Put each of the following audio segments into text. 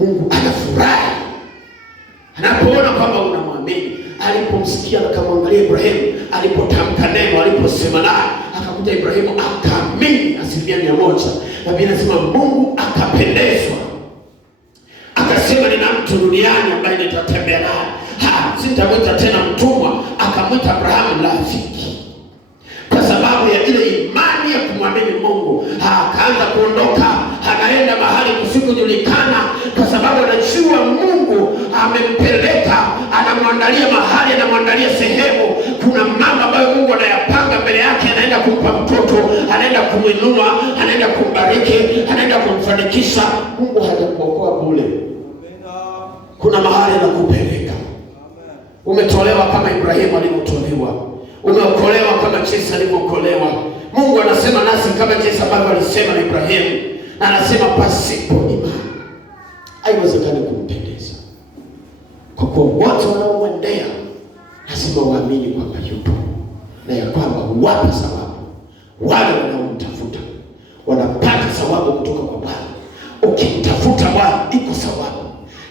Mungu anafurahi anapoona kwamba unamwamini. Alipomsikia akamwangalia Ibrahimu, alipotamka neno, aliposema naye, akakuta Ibrahimu akaamini 100%. Na Biblia inasema Mungu akapendezwa, akasema nina mtu duniani ambaye nitatembea naye, sitamwita tena mtumwa. Akamwita Abrahamu rafiki, kwa sababu ya ile imani ya kumwamini Mungu. Akaanza kuondoka, anaenda mahali kusikojulikana, kwa sababu anajua Mungu amempeleka, anamwandalia mahali, anamwandalia sehemu. Kuna mambo ambayo Mungu anayapanga mbele yake. Anaenda kumpa mtoto, anaenda kumwinua, anaenda kumbariki, anaenda kumfanikisha. Mungu hajakuokoa bure. Kuna mahali anakupeleka. Umetolewa kama Ibrahimu alivyotolewa, umeokolewa kama jinsi alivyookolewa. Mungu anasema nasi kama jinsi ambavyo alisema na Ibrahimu. Anasema pasipo imani haiwezekani kumpendeza. Kwa kuwa watu wanaomwendea lazima waamini kwamba yupo, na ya kwamba wapa sababu. Wale wanaomtafuta wanapata sababu kutoka kwa Bwana. Ukimtafuta Bwana, iko sababu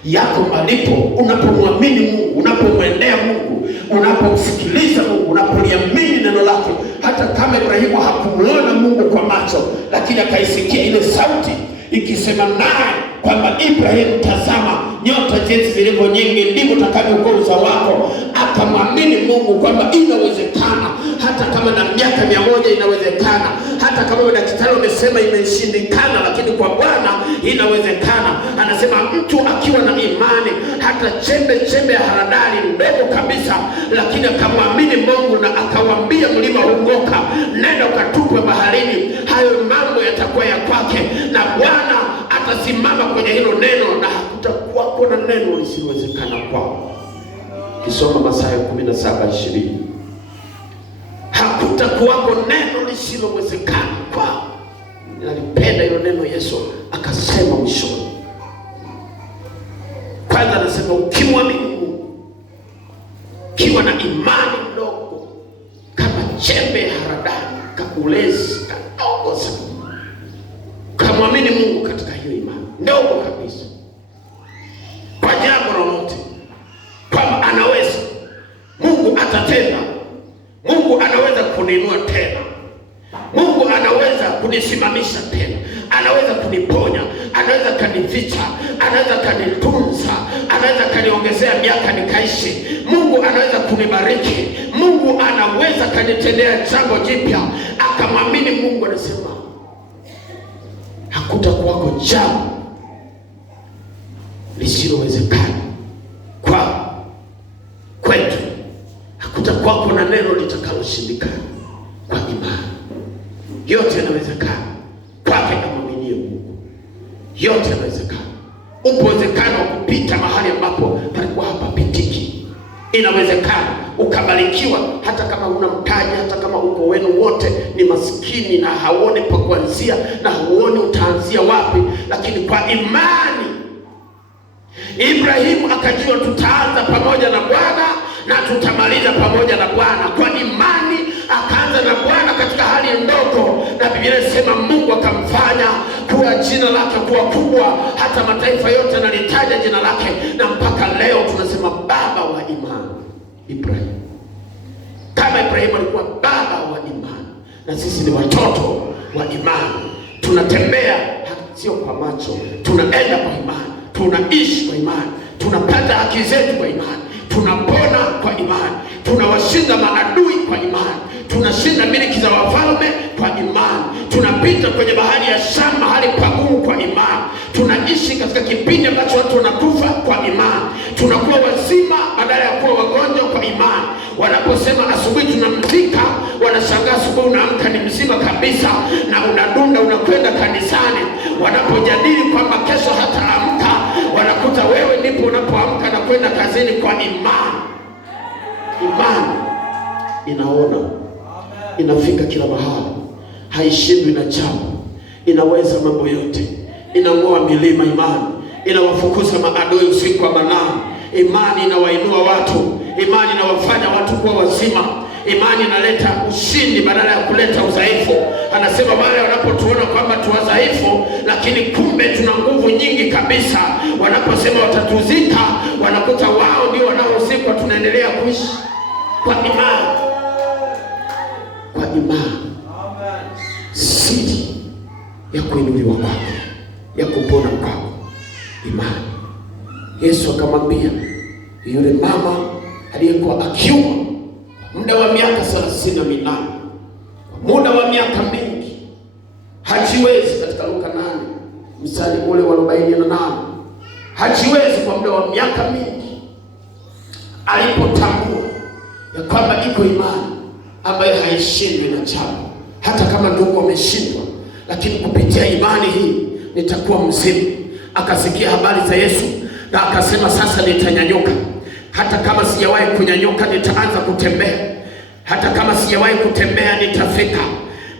yako malipo. Unapomwamini Mungu, unapomwendea Mungu, unapomsikiliza Mungu, unapoliamini neno lake. Hata kama Ibrahimu hakumuona Mungu kwa macho, lakini akaisikia ile sauti ikisema naye kwamba Ibrahimu, tazama nyota jinsi zilivyo nyingi, ndivyo utakavyokuwa uzao wako. Akamwamini Mungu kwamba inawezekana, hata kama na miaka 100 inawezekana, hata kama madaktari wamesema imeshindikana, lakini kwa Bwana inawezekana. Anasema mtu akiwa na imani, hata chembe ya haradali ndogo kabisa, lakini akamwamini Mungu na akawaambia mlima hung'oka, nenda ukatupwe baharini, hayo mambo yatakuwa ya kwake, na Bwana atasimama kwenye hilo neno, na hakutakuwa na neno lisilowezekana kwao. Kisoma Mathayo 17:20, hakutakuwa neno lisilowezekana kwao. Nalipenda hilo neno Yesu akasema mwishoni. Kwanza anasema ukimwamini Mungu, kiwa na imani ndogo kama chembe ya haradali, kaulezi kadogo sana, kamwamini Mungu katika hiyo imani ndogo kabisa, kwa jambo lolote, kwamba anaweza Mungu atatenda. Mungu anaweza kuninua tena, Mungu anaweza kunisimamisha tena, anaweza kuniponya, anaweza kanificha, anaweza kanitunza, anaweza kaniongezea miaka nikaishi. Mungu anaweza kunibariki, Mungu anaweza kanitendea jambo jipya. Akamwamini Mungu, anasema hakutakuwako jambo lisilowezekana kwa kwetu. Hakutakuwako na neno litakaloshindikana kwa imani. Yote yanawezekana kwake amwaminie Mungu. Yote yanawezekana. Upo uwezekano wa kupita mahali ambapo palikuwa hapapitiki. Inawezekana ukabarikiwa hata kama huna mtaji, hata kama uko wenu wote ni maskini na hauoni pa kuanzia na hauoni utaanzia wapi, lakini kwa imani Ibrahimu akajua tutaanza pamoja na Bwana na tutamaliza pamoja na Bwana. Kwa imani akaanza na Bwana katika hali ndogo, na Biblia inasema Mungu akamfanya kuwa jina lake kuwa kubwa, hata mataifa yote yanalitaja jina lake, na mpaka leo tunasema baba wa imani Ibrahimu. Kama Ibrahimu alikuwa baba wa imani, na sisi ni watoto wa imani. Tunatembea sio kwa macho, tunaenda kwa imani, tunaishi kwa imani, tunapata haki zetu kwa imani, tunapona kwa imani, tunawashinda maadui kwa imani, tunashinda miliki za wafalme kwa imani, tunapita kwenye bahari ya Shamu, mahali pagumu kwa imani, tunaishi katika kipindi ambacho watu wanakufa kwa imani, tunakuwa wazima badala ya kuwa wagonjwa kwa imani. Wanaposema asubuhi tunamzika, wanashangaa asubuhi unaamka ni mzima kabisa na unadunda unakwenda kanisani. Wanapojadili kwamba kesho hataamka, wanakuta wewe ndipo unapoamka na kwenda kazini kwa imani. Imani inaona, inafika kila mahali, haishindwi na jambo, inaweza mambo yote, inang'oa milima. Imani inawafukuza maadui usiku wa manane. Imani inawainua watu, imani inawafanya watu kuwa wazima, Imani inaleta ushindi badala ya kuleta udhaifu. Anasema wale wanapotuona kwamba tu wadhaifu, lakini kumbe tuna nguvu nyingi kabisa, wanaposema watatuzika, wanakuta wao ndio wanaozikwa. Tunaendelea kuishi kwa imani, kwa imani. Siri ya kuinuliwa kwako, ya kupona kwako, imani. Yesu akamwambia yule mama aliyekuwa akiumwa muda wa miaka 38, muda wa miaka mingi, hajiwezi, katika Luka 8 mstari ule wa 48, hajiwezi kwa muda wa miaka mingi, alipotambua ya kwamba iko imani ambayo haishindwi na jambo. Hata kama ndugu wameshindwa, lakini kupitia imani hii nitakuwa mzima. Akasikia habari za Yesu na akasema, sasa nitanyanyuka. Hata kama sijawahi kunyanyuka, nitaanza kutembea. Hata kama sijawahi kutembea, nitafika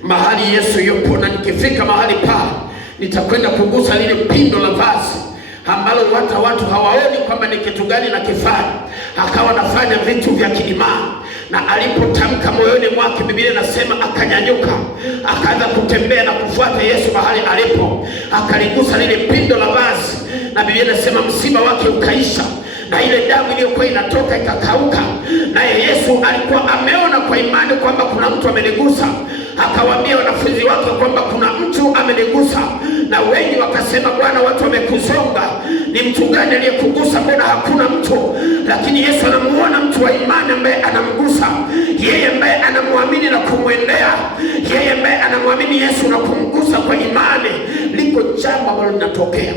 mahali Yesu yupo, na nikifika mahali pale nitakwenda kugusa lile pindo la vazi ambalo watu hawaoni kwamba ni kitu gani na kifanya. Akawa nafanya vitu vya kiimani, na alipotamka moyoni mwake, Biblia inasema akanyanyuka, akaanza kutembea na kufuata Yesu mahali alipo, akaligusa lile pindo la vazi, na Biblia inasema msiba wake ukaisha, na ile damu iliyokuwa inatoka ikakauka. Naye Yesu alikuwa ameona kwa imani kwamba kuna mtu amenigusa. Akawaambia wanafunzi wake kwamba kuna mtu amenigusa, na wengi wakasema, Bwana, watu wamekuzonga, ni mtu gani aliyekugusa? Mbona hakuna mtu? Lakini Yesu anamuona mtu wa imani ambaye anamgusa, yeye ambaye anamwamini na kumwendea, yeye ambaye anamwamini Yesu na kumgusa kwa imani. Liko jambo ambalo linatokea.